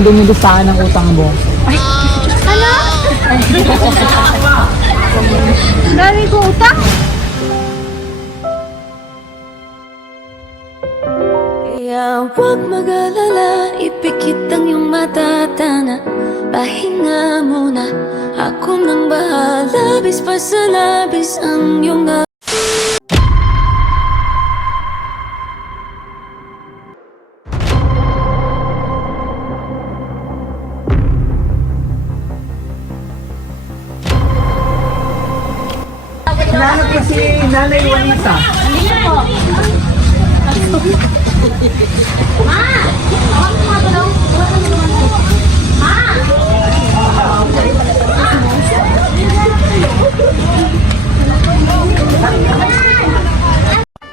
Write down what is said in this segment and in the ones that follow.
nandun yung listahan ng utang mo. Ano? Dami ko utang. Kaya huwag mag-alala, ipikit ang iyong matatana Pahinga muna, ako nang bahala Labis pa sa labis ang iyong Hinahanap ko si Nanay Juanita.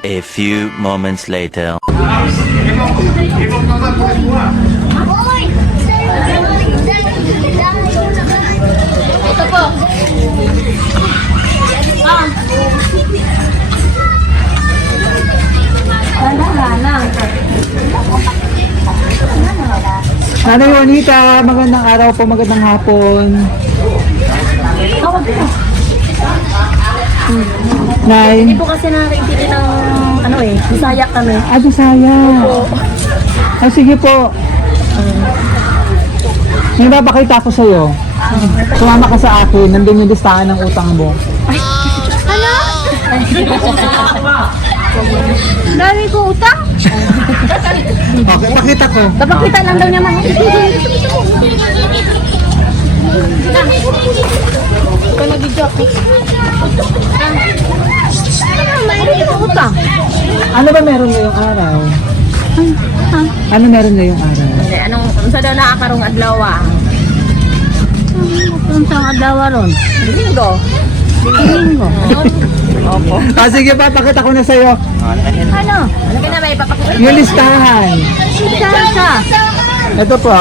A few moments later. Nanay Juanita, magandang araw po, magandang hapon. Nay, Hindi po kasi nakakintindi ng ano eh, Bisaya kami. ah, Bisaya. Ah, sige po. May papakita ko sa'yo. Sumama ka sa akin, nandun yung listahan ng utang mo. Ano? Dami ko utang. Okay, pakita ko. Papakita lang daw niya mga. Ito nag-video ako. Ano. Ano ba meron ngayong araw? Ano meron ngayong araw? Anong, unsa daw nakakarong adlaw ah? Unsang adlaw ron? Linggo. Linggo. Opo. Ah, sige pa, pakita ko na sa'yo. Ano? Ano ka na ba ipapakita? Yung listahan. Saan ka? Ito po.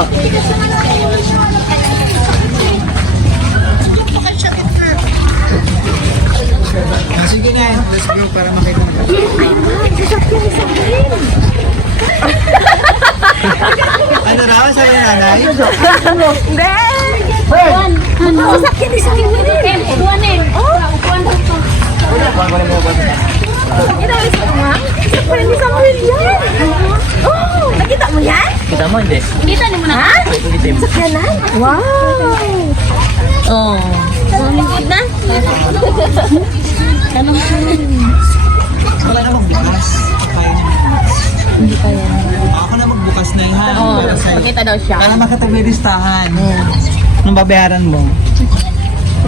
Sige na, let's go para makita mo. ano raw, sabi ni nanay? Hindi! Upuan! Ano? Sasakyan ni Sakin Ken! Upuan eh! Oh! Upuan dito! Nakita mo sa mga? Sasakyan ni Samuel yan! Oh! Nakita mo yan? Kita mo hindi? Kita niyo mo na? Ha? Sakyanan? Wow! Oh! Lingkod na? Tanong ko Wala na magbukas. Kaya na. Hindi pa yan. Ako na magbukas na yung Oh, pakita daw siya. Para makatag may listahan. Nung babayaran mo.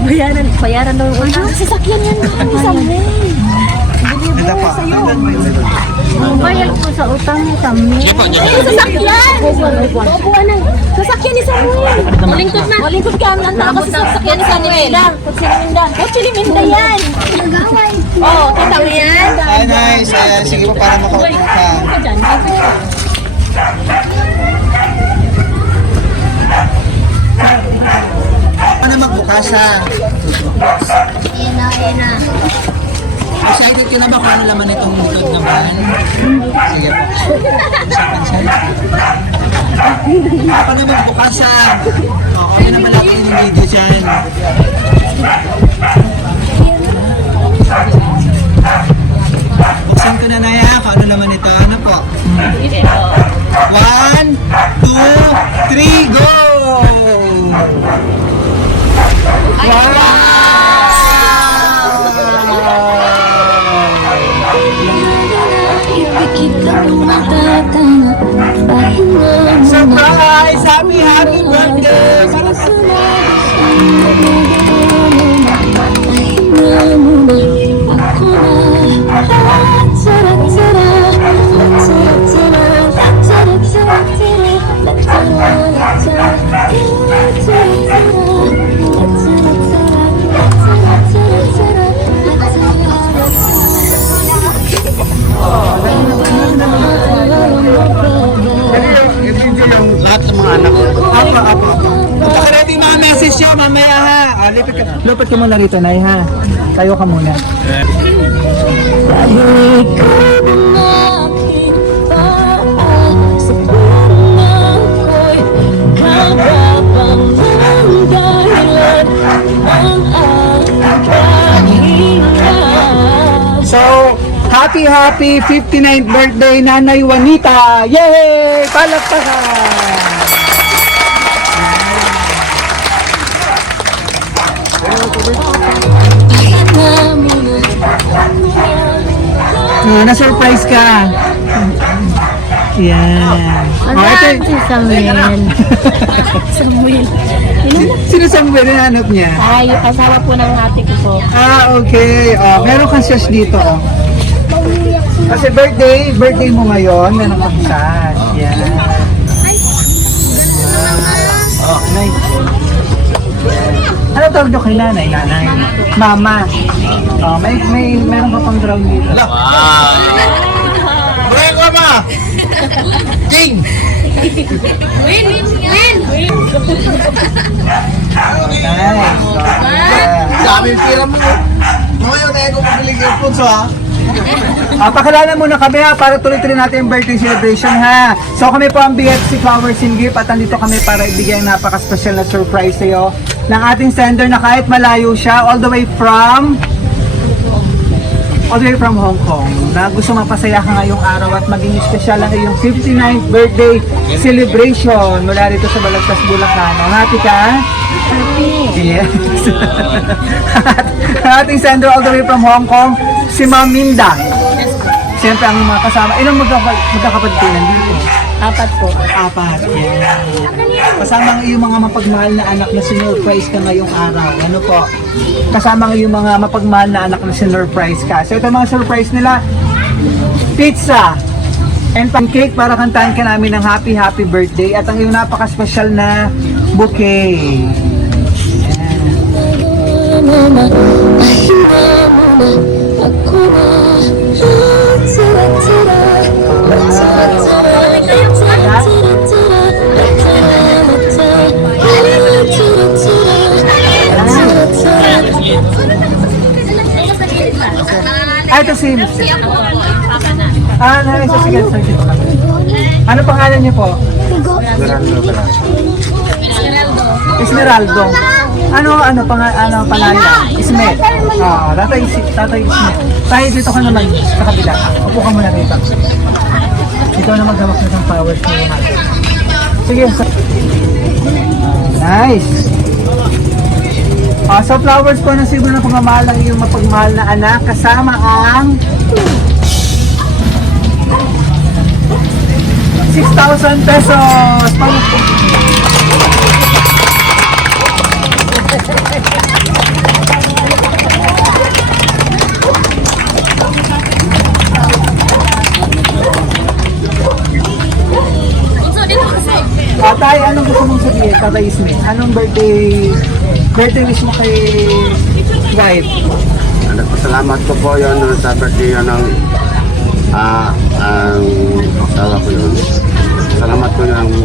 Bayaran, bayaran daw yung utang. Sasakyan yan na ni Samuel. Ito pa. Bayad ko sa utang ni Samuel. Ay, sasakyan! Upuan na. Sasakyan ni Samuel. Malingkod na. Malingkod ka. Nandang kasi sasakyan ni Samuel. Kotse Limindan. Kotse Limindan yan. Oh, kita mo yan? Ay, nice. Ay, sige po para makaupo ka. Ka dyan. Ano magbukas ha? Ayan na, ayan na. Excited ka na ba kung ano laman itong likod naman? Sige po. Usapan siya. Ako na magbukas ha. Oo, yun naman natin yung video dyan. Buksan ko na na ya. Kung ano naman ito. Ano po? One, two, three, go! Surprise! Happy, happy birthday! Para sa ka dito, Nay, ha? Tayo ka muna. So, happy happy 59th birthday Nanay Juanita! Yay! Palakpakan! Ah, na-surprise ka. Yan. Oh, ito, si Samuel. Samuel. sino Samuel yung hanap niya? Ay, yung asawa po ng ate ko po. Ah, okay. Oh, meron kang sash dito. Oh. Kasi birthday, birthday mo ngayon, meron kang sash. Yan. Oh, nice. Ano tawag nyo kay nanay? Nanay? Mama. Oh, may, may, meron ka pang ground dito. Nice. Oh, Dami pira mo. Ngayon na ako mapilig yung punso ha. Ah, pakilala muna kami ha, para tuloy-tuloy natin yung birthday celebration ha. So kami po ang BFC Flowers and Gift at andito kami para ibigay ang napaka-special na surprise sa iyo ng ating sender na kahit malayo siya, all the way from all the way from Hong Kong na gusto mapasaya ka ngayong araw at maging special ang iyong 59th birthday celebration mula rito sa Balagtas, Bulacan. Happy ka? Happy. Yes. ang ating sender all the way from Hong Kong, si Ma'am Minda. Siyempre ang mga kasama. Ilang magkaka- magkakapatid kayo nandito? Apat po. Apat. Yan. Kasama ang iyong mga mapagmahal na anak na sinurprise ka ngayong araw. Ano po? Kasama ang iyong mga mapagmahal na anak na sinurprise ka. So ito ang mga surprise nila. Pizza and pancake para kantahan ka namin ng happy happy birthday at ang iyong napaka-special na bouquet. mama Ah, ito si Ah, na, isa sige, sige. Ano pangalan niyo po? Esmeraldo. Ano ano pang ano pangalan? Isme. Ah, tatay si tatay Isme. Tayo dito ka naman sa kabila. Upo ka muna dito. Ikaw na maghawak ng powers mo. Sige. Nice. Ah, so flowers po ng siguro na pagmamahal ng iyong mapagmahal na anak kasama ang 6,000 pesos. Tatay, anong gusto mong sabihin, Tatay Isme? Anong birthday, birthday wish mo kay wife? Nagpasalamat ko po yun no, sa birthday yun ng ah, ang asawa ko yun. Salamat ko yung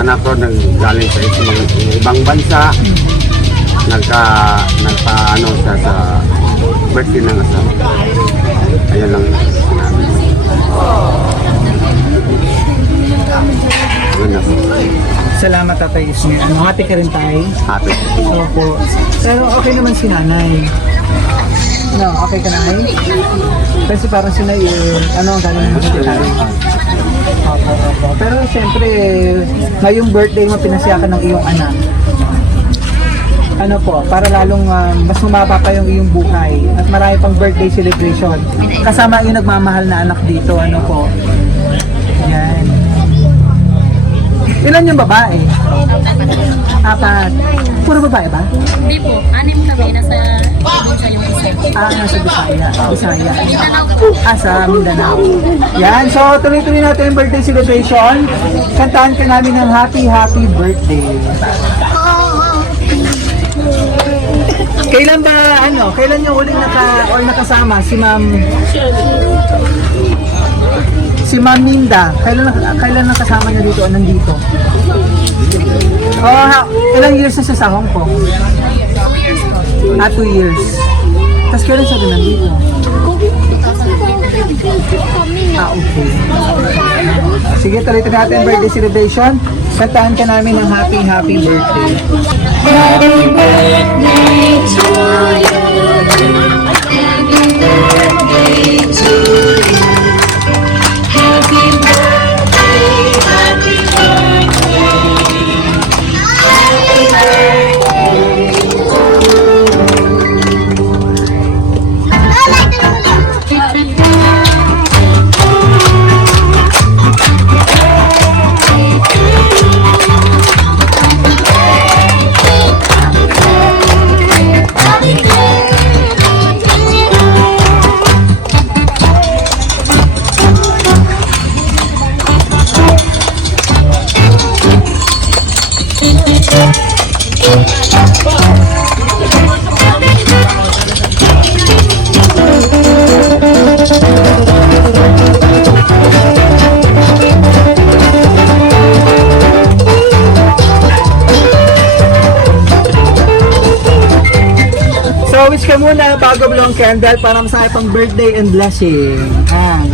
anak ko nang galing sa isang ibang bansa. Nagka, nagpa ano siya sa birthday ng asawa. Ayun lang sinabi. Yun na po. Salamat Tatay Isme. Ano, hati ka rin tayo? Happy. Opo. Pero okay naman si nanay. No, okay ka nanay? Kasi parang si nanay, eh, ano, galing ng hospital. Opo, opo. Pero siyempre, ngayong birthday mo, pinasya ka ng iyong anak. Ano po, para lalong ah, mas sumaba pa yung iyong buhay at marami pang birthday celebration. Kasama yung nagmamahal na anak dito, ano po. Yan. Ilan yung babae? Apat. Puro babae ba? Hindi po. Anim kami. Nasa sa yung isa. Ah, nasa Bisaya. Bisaya. Ah, sa Mindanao. Yan. So, tuloy-tuloy natin yung birthday celebration. Kantahan ka namin ng happy, happy birthday. Kailan ba, ano, kailan yung huling naka, or nakasama si Ma'am si Ma'am Minda, kailan kailan nakasama niya dito o nandito? Oh, ilang years na siya sa Hong Kong? Ah, two years. Tapos kailan siya din nandito? Ah, okay. Sige, tuloy-tuloy natin ang birthday celebration. Kantahan ka namin ng happy, happy birthday. Happy birthday to you Happy birthday to you feel So, wish ka muna bago blowing candle para masaya pang birthday and blessing. Ah.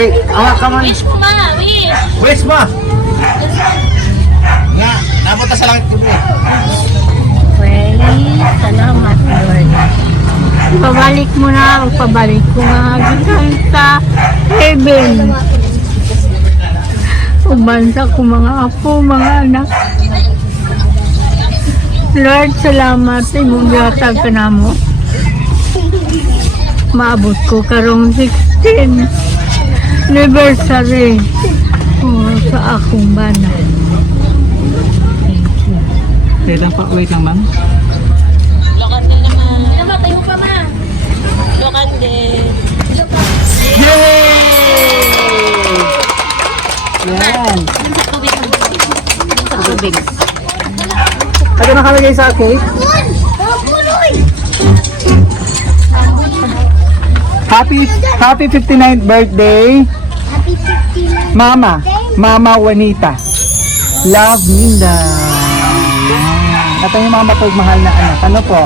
Hey, awa ka man. Wish mo ma, wish. Wes ma. Nga, napunta sa langit ko eh. Pray, salamat Lord. Pabalik mo na, pabalik ko nga dyan sa heaven. Ubansa ko mga apo, mga anak. Lord, salamat sa imong gatag ka na mo. Maabot ko karong 16 anniversary oh, sa akong bana. Wait lang pa, wait lang ma'am. Lokande naman. Namatay mo pa ma. Lokande. Yan. Sa tubig. Sa tubig. Ano nakalagay sa cake? Happy Happy 59th birthday. Mama, Mama Juanita. Love Minda. Ito yung mga mapagmahal na anak. Ano po?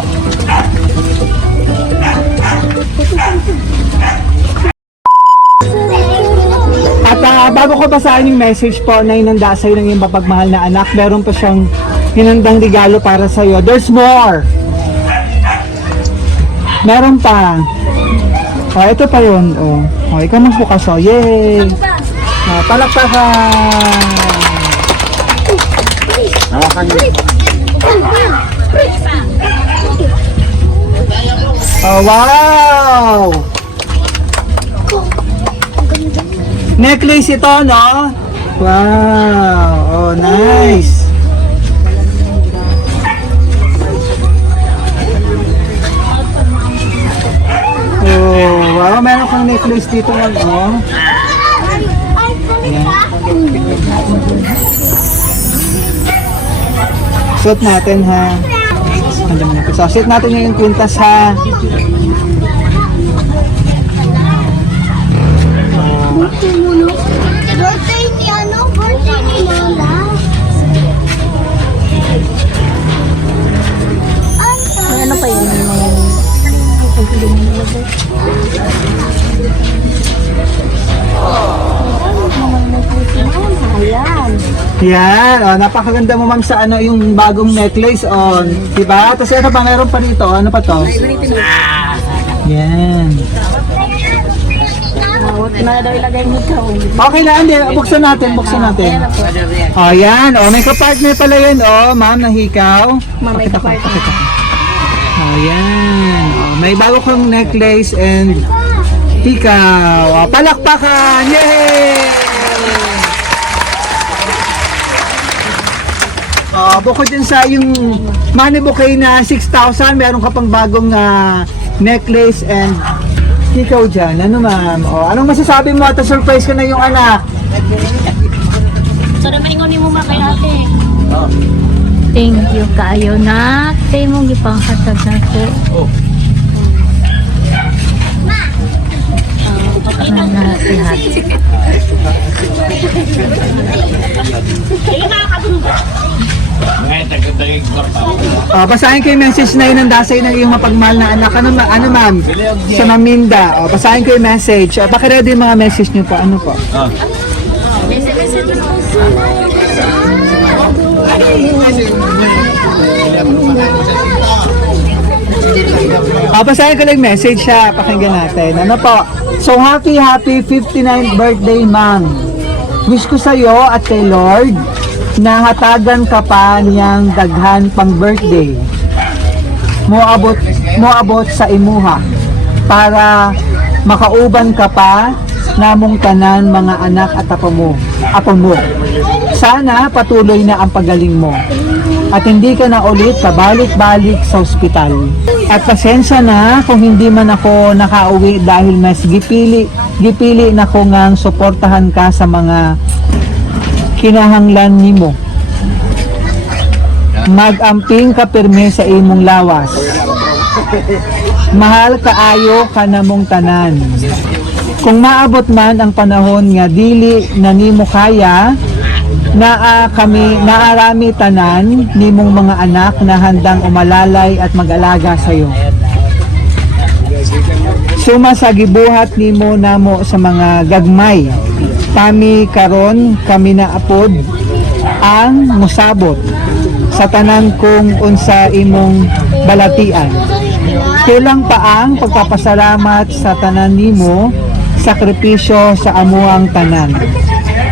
At ah, bago ko basahin yung message po na inanda sa'yo ng iyong mapagmahal na anak, meron pa siyang hinandang regalo para sa'yo. There's more! Meron pa. Oh, ito pa yun. Oh, oh ikaw magbukas. Oh, yay! Oh, palakpakan! Hawakan niyo. Oh, wow! Necklace ito, no? Wow! Oh, nice! Oh, wow! Meron kang necklace dito, mag, oh. Suot natin, ha? Andiyan mo na. So, suot natin yung kwintas, ha? Birthday ni ano? Birthday ni Lola. Ano pa yun? Yan, oh, napakaganda mo ma'am sa ano yung bagong necklace on, 'di ba? Tapos ano pa meron pa dito? Ano pa to? Yan. Na daw ilagay mo ito. Okay na, hindi. Buksan natin, buksan natin. Oh, yan. Oh, may kapartner pala yun. Oh, ma'am, na hikaw. Mamay ka part. Oh, yan. Oh, may bago kang necklace and hikaw. Oh, palakpakan! Yay! Oh, bukod din sa yung money bouquet na 6,000, meron ka pang bagong ah, necklace and hikaw dyan. Ano ma'am? Oh, anong masasabi mo at surprise ka na yung anak? So, naman ingon mo ma kay ate. Thank you kayo na. Tay mong ipanghatag na ko. Oh. Na lahat. Oh, basahin ko yung message na yun ang dasay ng iyong mapagmahal na anak. Ano, ma- ano ma'am? Sa Maminda. Oh, basahin ko yung message. Oh, pakiready yung mga message niyo po. Ano po? Oh, basahin ko lang yung message siya. Pakinggan natin. Ano po? So, happy, happy 59th birthday, ma'am. Wish ko sa'yo at kay Lord na hatagan ka pa niyang daghan pang birthday. Moabot, moabot sa imuha para makauban ka pa namong tanan mga anak at apo mo. Apo mo. Sana patuloy na ang pagaling mo at hindi ka na ulit pabalik-balik sa ospital. At pasensya na kung hindi man ako nakauwi dahil mas gipili, gipili na ko ngang suportahan ka sa mga kinahanglan nimo. Magamping ka pirme sa imong lawas. Mahal kaayo ka namong tanan. Kung maabot man ang panahon nga dili na nimo kaya, naa kami naarami tanan nimong mga anak na handang umalalay at mag-alaga sa iyo. Suma sa gibuhat nimo namo sa mga gagmay. Kami karon kami na apod ang musabot sa tanan kong unsa imong balatian. Kulang pa ang pagpapasalamat sa tanan nimo, sakripisyo sa amuang tanan.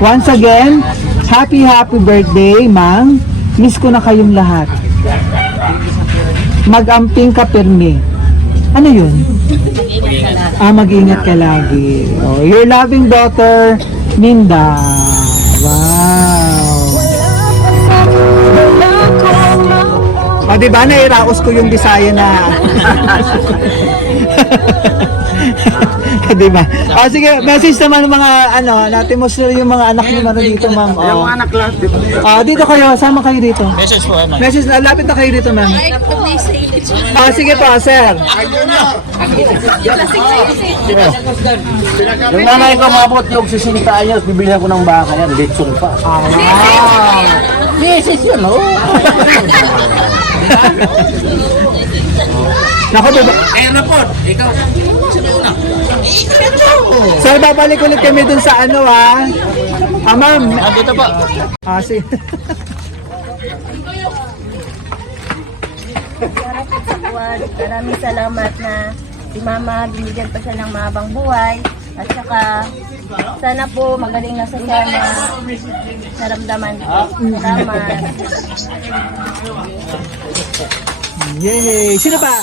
Once again, happy happy birthday, Mang. Miss ko na kayong lahat. Mag-amping ka pirmi. Ano yun? Ah, mag-ingat ka lagi. Oh, your loving daughter, Minda. Wow. O, di ba? Nairaos ko yung Bisaya na. di ba? O, sige, message naman ng mga, ano, natin mo sila yung mga anak niyo meron dito, ma'am. O, Yung anak lang, di ba? Ah, dito kayo, sama kayo dito. Message po, ma'am. Message, ah, lapit na kayo dito, ma'am. Ah, sige po, sir. Yung nanay ko mabot yung 60 anyos, bibilihan ko ng baka yan, lechon pa. Ah, Misis yun, oh. Naku, diba? Eh, na po, ikaw. Sir, babalik ulit kami dun sa ano, ah. Ah, ma'am. Ah, dito po. Ah, sige. sa buwan. Maraming salamat na si Mama binigyan pa siya ng mahabang buhay. At saka sana po magaling na sa sama naramdaman ko. Salamat. Yay! Sino ba?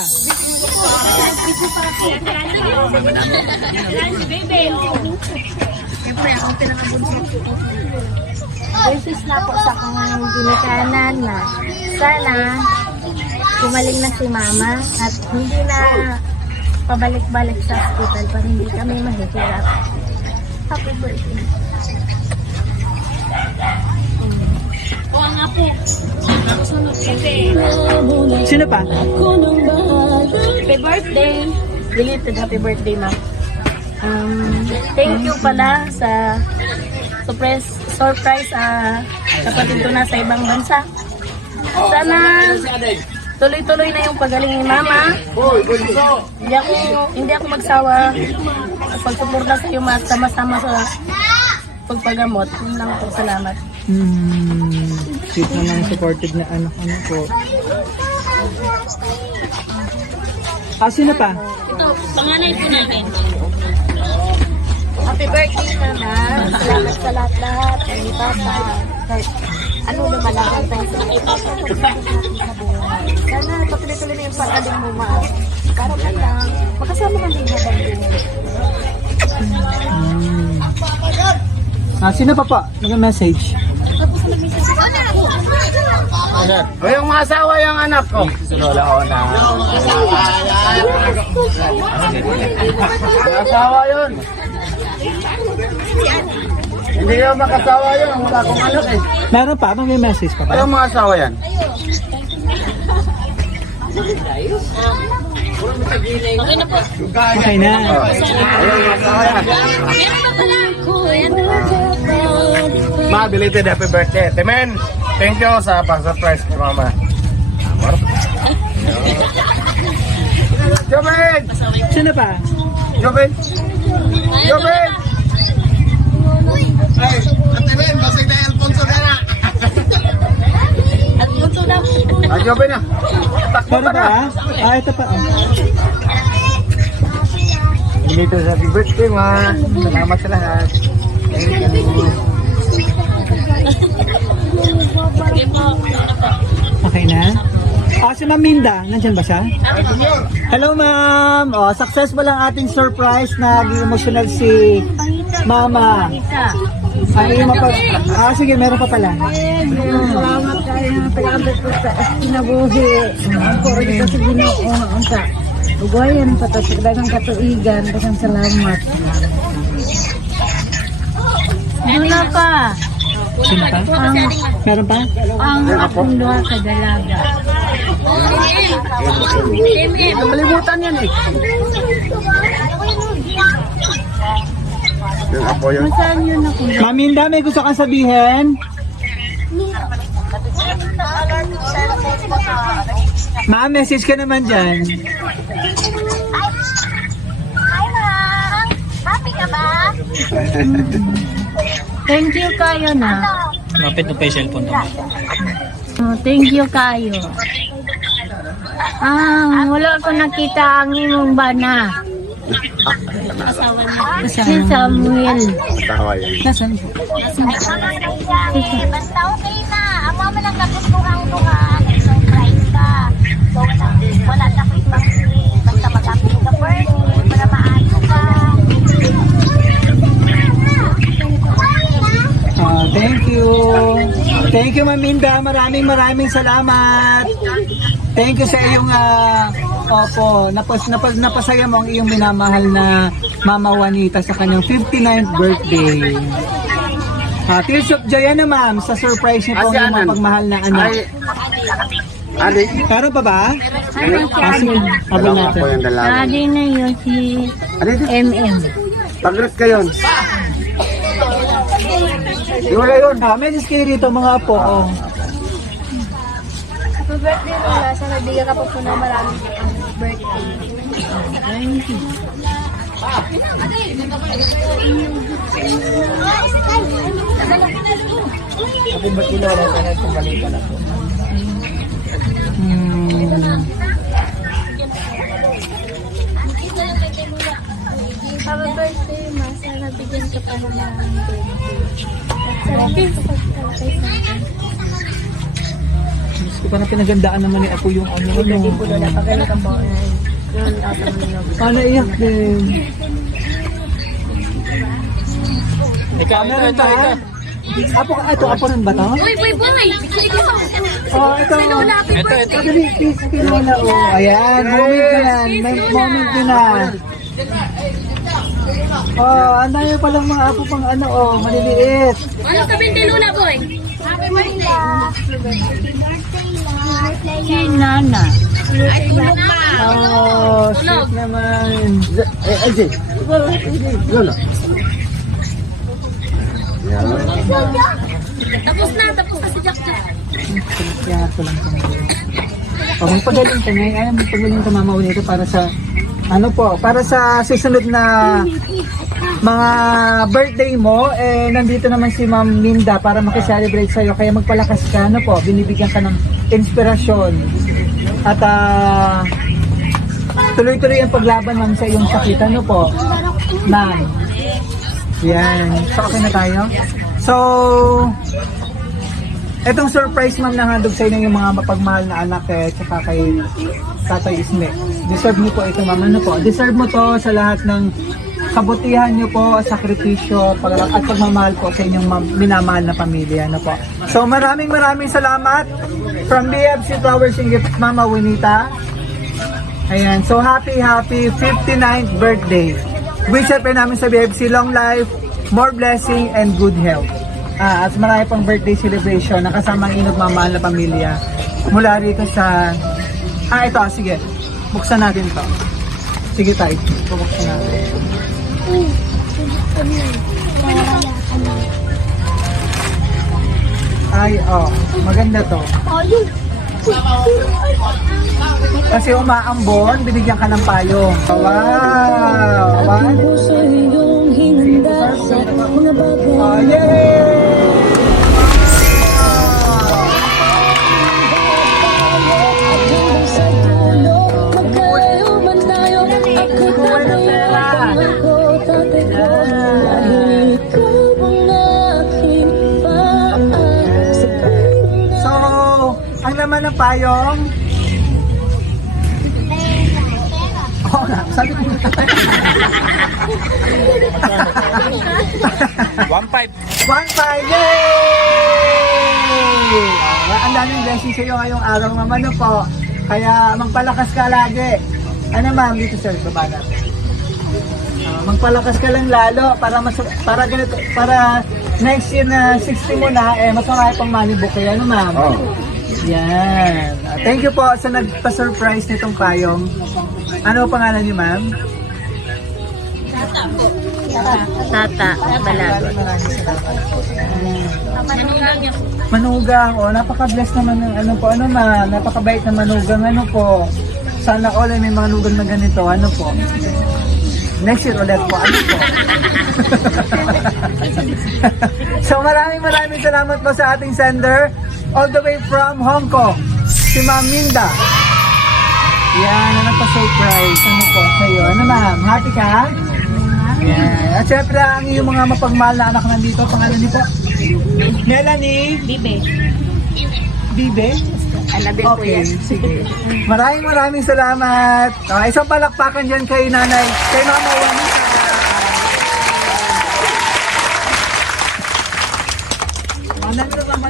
Siyempre, ako pinakabunso ko. Wishes na po sa kong ginikanan na sana gumaling na si Mama at hindi na pabalik-balik sa hospital para hindi kami mahihirap. Happy birthday. Sino pa? Happy birthday! Belated happy birthday, ma'am. Um, thank you pala sa surprise, surprise ah, kapatid ko na sa ibang bansa. Sana tuloy-tuloy na yung pagaling ni Mama. Hindi ako, hindi ako magsawa sa pagsuporta sa iyo sama-sama sa pagpagamot. Yun lang po, salamat. Hmm, sweet naman supported na anak ano po. Ah, sino pa? Happy birthday, Mama. Salamat sa lahat-lahat. Kay Papa. Kahit ano lumalaban tayo sa Papa. Sana patuloy-tuloy na yung pagaling mo, Ma. Para man lang, makasama ka din habang buhay. Ah, sino pa pa? Nag-message. O yung mga asawa yung anak ko. May asawa yun. Hindi yung makasawa yun. Wala akong anak eh. Meron pa? Mag-message pa O pa? yung mga asawa yan. Okay na. Ayun, mga asawa yan. Ma, belated happy birthday. Temen, thank you sa pang-surprise kay Mama. Jobin! Sino pa? Jobin! Jobin! Ay, Ate Ben, basig na Alfonso na na. At bunso na po. Ah, Jobin na. Takbo pa? na. ah? Ah, ito pa. Belated happy birthday, Ma. Salamat sa lahat. Ma'am Minda, nandyan ba siya? Hello, ma'am! Oh, successful ang ating surprise na emotional si Mama. Ay, mapa... Ah, sige, meron pa pala. Salamat kayo na taga-abot ko sa kinabuhi. Ang puro dito sa ginoo. Ang sa Ugoyan pa to, dagang katuigan, dagang salamat. Muna ka, Sino pa? ang, Meron pa? ang akong duha ka dalaga. Nakalimutan yan eh. Yung apo yun. Saan yun ako? Maminda, may gusto kang sabihin? Ma, message ka naman dyan. Hi, Ma'am! Happy ka ba? Thank you kayo na. Mapit mo pa yung cellphone mo. Oh, thank you kayo. Ah, wala ko nakita ang imong bana. Si Samuel. Tawa yan. Nasaan? Basta okay na. Ang mama lang nagustuhan ko nga. Nag-surprise ka. So, wala, na ko ibang Basta mag-happy ka birthday para maano ka. Ah, thank you. Thank you, Maminda. Maraming maraming salamat. Thank you sa iyong ah, opo, napas, napas, napasaya mo ang iyong minamahal na Mama Juanita sa kanyang 59th birthday. Ah, Tears of Joy na ma'am sa surprise niyo po ng Anan. mga pagmahal na anak. Ali, Meron pa ba? Ano si Ah, sige. Adi? Habang dalawang natin. Adi na yun si Ali, MM. pag-rip ka yun. Yung wala yun. Ah, may kayo rito mga apo. Oh. Happy birthday, Lola. Sana bigyan ka pa po ng maraming birthday. Hmm. Happy birthday, Ma. Sana bigyan ka pa ng maraming birthday. At salamat sa pagkalakay sa akin. Gusto ko na pinagandaan naman ni Apo yung ano. ano. Paano iyak din? Ikaw, ito, pa? ito. Apo, ito, apo rin ba to? Uy, boy, boy! Oh, ito. Ito, ito. Dali, kiss kay Lola. Oh, ayan, moment na yan. May moment na. Oh, ang dami palang mga apo pang ano, oh, maliliit. Ano sabihin kay Lola, boy? Si Nana. Ay, tulog ka! Oh, sweet naman. Eh, ay. Lola. Yan. Tapos na, tapos na si Jack Jack. Kaya ko lang kami. Oh, magpagaling ka ngayon. Ay, magpagaling ka mama ulit para sa ano po, para sa susunod na mga birthday mo, eh, nandito naman si Ma'am Minda para makiselebrate sa'yo. Kaya magpalakas ka, ano po, binibigyan ka ng inspirasyon. At ah, tuloy-tuloy ang paglaban ma'am sa iyong sakit. Ano po, ma'am? Yan. So, okay na tayo? So, Etong surprise ma'am na handog sa inyo yung mga mapagmahal na anak eh, tsaka kay Tatay Isme. Deserve niyo po ito ma'am. Ano po? Deserve mo to sa lahat ng kabutihan niyo po, sakripisyo, pag at pagmamahal po sa inyong minamahal na pamilya. Ano po? So maraming maraming salamat from BFC Flowers and Gifts Mama Winita. Ayan, so happy, happy 59th birthday. Wish pa namin sa BFC long life, more blessing, and good health. Ah, at marami pang birthday celebration na kasama ang inog mamahal na pamilya mula rito sa... Ah, ito, sige. Buksan natin to. Sige tayo, bubuksan natin. Ay, oh, maganda to. Kasi umaambon, binigyan ka ng payong. Wow! Bagay oh, yay! Payong, Oo nga. Sabi ko. 1.5. One five! Yay! Oh, ang daming blessing sa iyo ngayong araw, ma'am. Ano po? Kaya magpalakas ka lagi. Ano ma'am, dito sir, baba natin. Ah, magpalakas ka lang lalo para mas para ganito para next year na 60 mo na eh mas marami pang money book kaya ano ma'am. Oh. Yan. Ah, thank you po sa nagpa-surprise nitong payong. Ano ang pangalan niyo ma'am? Tata, balagot. Manugang, oh, napaka-bless naman ng ano po, ano ma, napakabait na manugang, ano po. Sana all ay may manugang na ganito, ano po. Next year ulit po, ano po. so maraming maraming salamat po sa ating sender, all the way from Hong Kong, si Ma'am Minda. Yan, na nagpa-surprise, ano po, sa'yo. Ano ma'am, happy ka? Yan. At syempre, ang iyong mga mapagmahal na anak nandito, pangalan niyo po? Melanie? Bibe. Bibe? Alabil ko Okay, yan. sige. Maraming maraming salamat. Uh, isang palakpakan dyan kay nanay, kay mama Juanita. Ano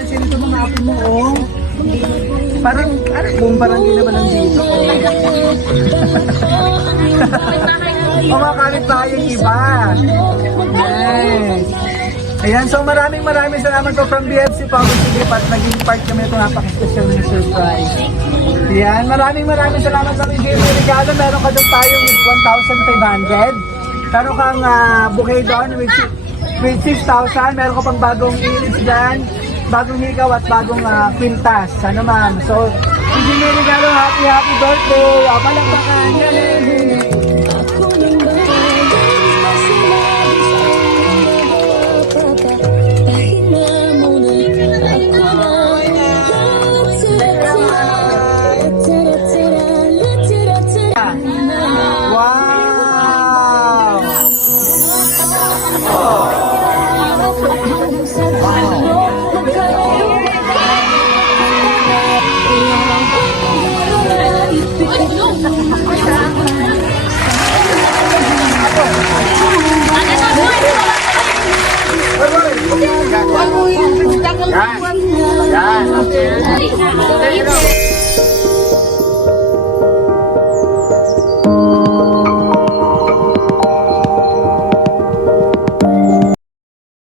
nyo naman sila ito mga apo mo, oh. Parang, ano, buong barangay naman ang dito. o mga kapitbahay yung iba. Yes. Ayan, so maraming maraming salamat po from BFC Power Sige at naging part kami ito napaka-special na surprise. Ayan, maraming maraming salamat sa mga may regalo. Meron ka doon tayong 1,500. Meron kang uh, bouquet doon with, with 6,000. Meron ka pang bagong iris dyan, bagong hikaw at bagong uh, quintas. Ano ma'am? So, may regalo. Happy, happy birthday. O, palakpakan. Yay!